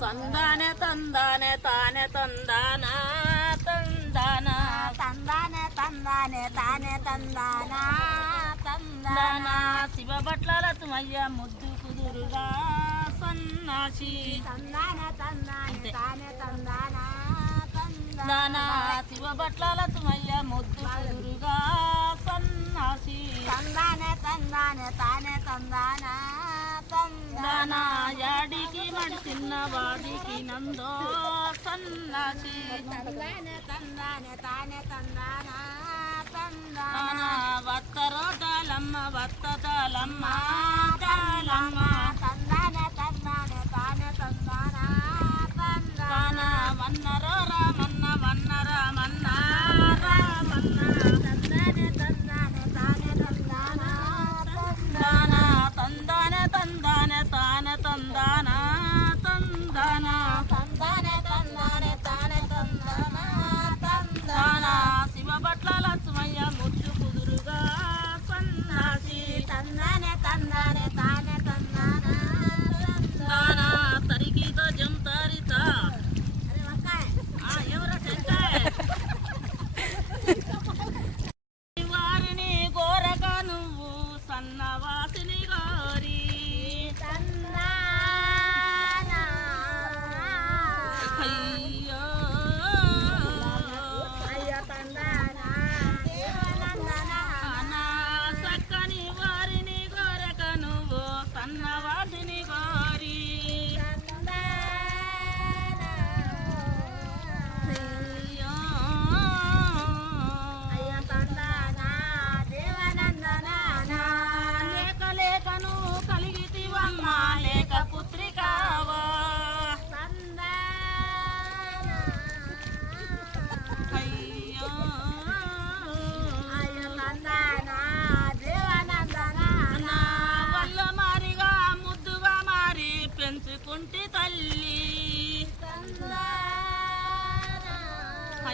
తందానే తందానే తానే తందానా తందానా. తందానే తందానే తానే తందానా తందానా. దానా శివ బట్ల తుమయ్య ముద్దు కుదురుగా సన్నాసి. తందానే తందానే తానే తందానా దానా తందానా శివ బట్ల తుమయ్య ముద్దు కుదురుగా సన్నాసి. తందానే తందానే తానే తందానా. దానా తందానా యాడికి మడిసిన్న వాడికి నందో సన్నాసి తందానే తందానే తానే తందానా. తందానా దానా వత్తరో దాలమ్మ వత్త దాలమ్మ దాలమ్మ.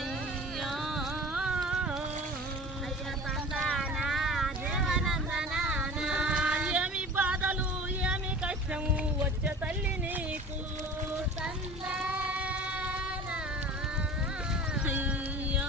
అయ్యో ఏమి బాధలు ఏమి కష్టం వచ్చే తల్లి నీకు. అయ్యో.